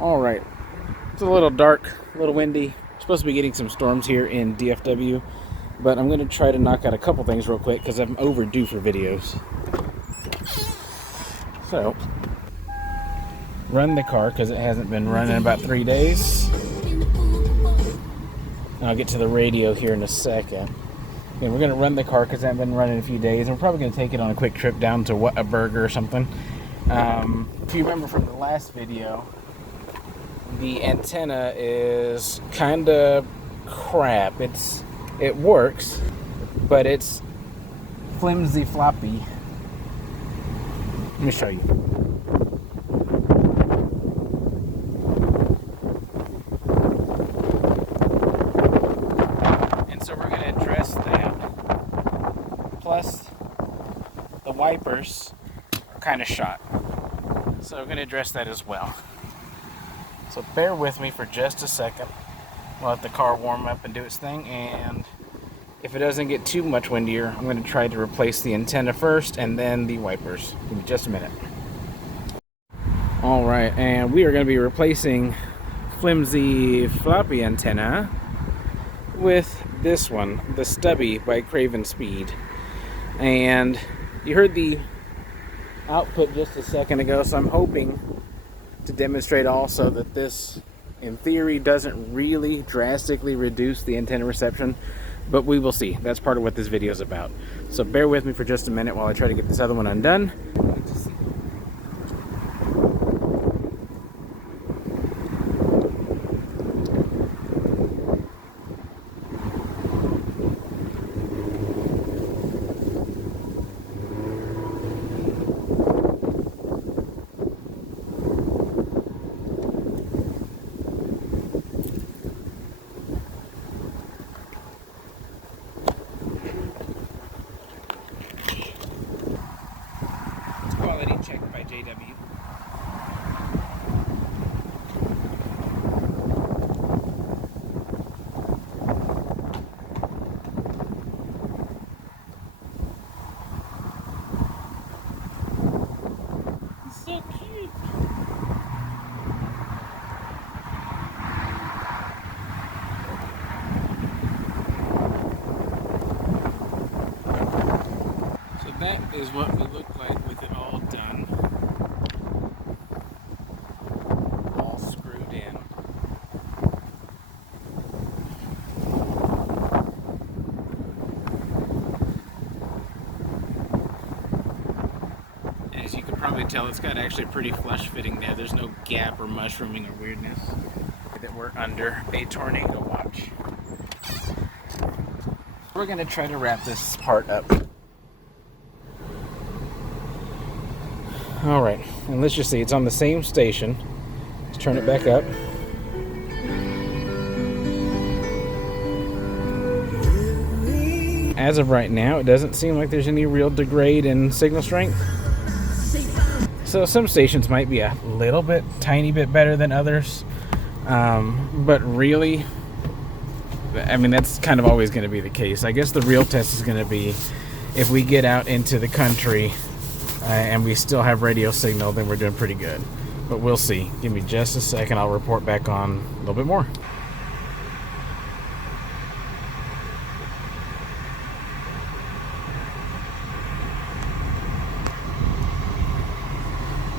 All right, it's a little dark, a little windy. We're supposed to be getting some storms here in DFW, but I'm going to try to knock out a couple things real quick because I'm overdue for videos. So, run the car because it hasn't been running in about 3 days. I'll get to the radio here in a second. And we're going to run the car because it hasn't been running in a few days. And we're probably going to take it on a quick trip down to Whataburger or something. If you remember from the last video, the antenna is kind of crap. It works, but it's flimsy floppy. Let me show you. And so we're going to address that. Plus, the wipers are kind of shot. So we're going to address that as well. So bear with me for just a second. We'll let the car warm up and do its thing, and if it doesn't get too much windier, I'm going to try to replace the antenna first and then the wipers. Give me just a minute. Alright, and we are going to be replacing flimsy floppy antenna with this one, the Stubby by CravenSpeed. And you heard the output just a second ago, so I'm hoping to demonstrate also that this, in theory, doesn't really drastically reduce the antenna reception, but we will see. That's part of what this video is about. So bear with me for just a minute while I try to get this other one undone. Quality check by JW. So cute. So that is what we look like with it all done. All screwed in. As you can probably tell, it's got actually a pretty flush fitting there. There's no gap or mushrooming or weirdness that we're under a tornado watch. We're going to try to wrap this part up. Alright, and let's just see, it's on the same station. Let's turn it back up. As of right now, it doesn't seem like there's any real degrade in signal strength. So some stations might be a little bit, tiny bit better than others. But really, I mean, that's kind of always going to be the case. I guess the real test is going to be if we get out into the country and we still have radio signal, then we're doing pretty good. But we'll see. Give me just a second. I'll report back on a little bit more.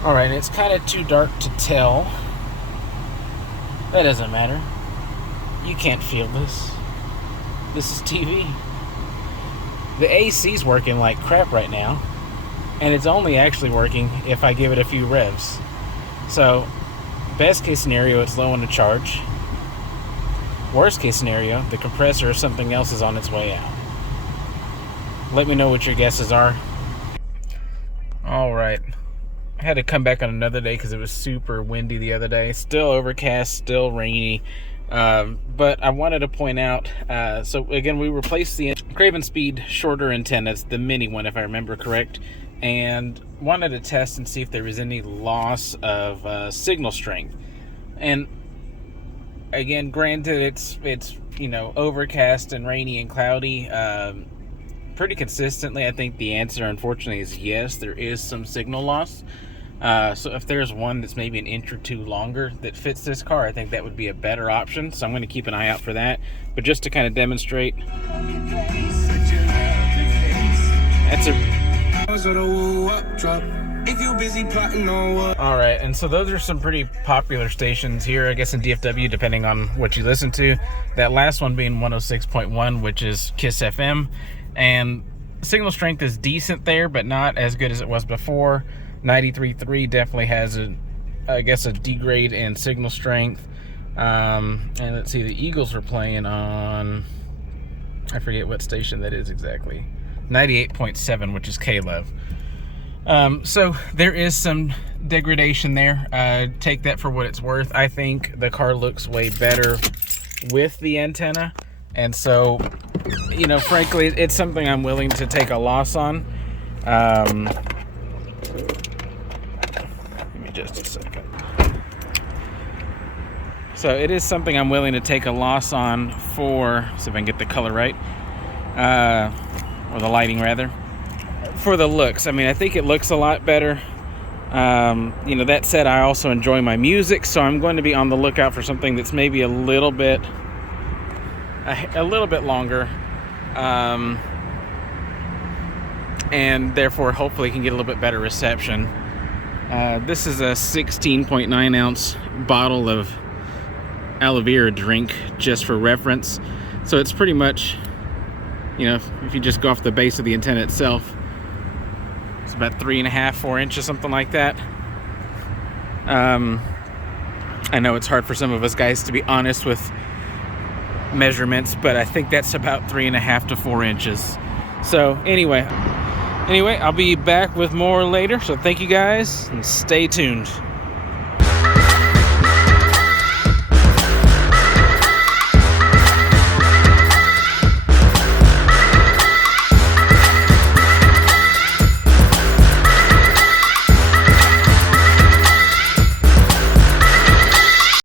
Alright, it's kind of too dark to tell. That doesn't matter. You can't feel this. This is TV. The AC's working like crap right now. And it's only actually working if I give it a few revs. So, best case scenario, it's low on the charge. Worst case scenario, the compressor or something else is on its way out. Let me know what your guesses are. Alright. I had to come back on another day because it was super windy the other day. Still overcast, still rainy. But I wanted to point out, so again, we replaced the CravenSpeed shorter antenna. It's the mini one, if I remember correct. And wanted to test and see if there was any loss of signal strength. And again, granted, it's you know, overcast and rainy and cloudy pretty consistently. I think the answer, unfortunately, is yes. There is some signal loss. So if there's one that's maybe an inch or two longer that fits this car, I think that would be a better option. So I'm going to keep an eye out for that. But just to kind of demonstrate, that's a... Alright, and so those are some pretty popular stations here, I guess, in DFW, depending on what you listen to. That last one being 106.1, which is KISS FM. And signal strength is decent there, but not as good as it was before. 93.3 definitely has I guess, a degrade in signal strength. And let's see, the Eagles are playing on, I forget what station that is exactly. 98.7, which is K-Love. So there is some degradation there. Take that for what it's worth. I think the car looks way better with the antenna. And so, you know, frankly, it's something I'm willing to take a loss on. Give me just a second. So it is something I'm willing to take a loss on for, see if I can get the color right, or the lighting rather, for the looks. I mean, I think it looks a lot better. You know, that said, I also enjoy my music, so I'm going to be on the lookout for something that's maybe a little bit longer, and therefore hopefully can get a little bit better reception. This is a 16.9 ounce bottle of aloe vera drink, just for reference. So it's pretty much, you know, if you just go off the base of the antenna itself, it's about 3.5, 4 inches, something like that. I know it's hard for some of us guys to be honest with measurements, but I think that's about 3.5 to 4 inches. So anyway, I'll be back with more later. So thank you guys, and stay tuned.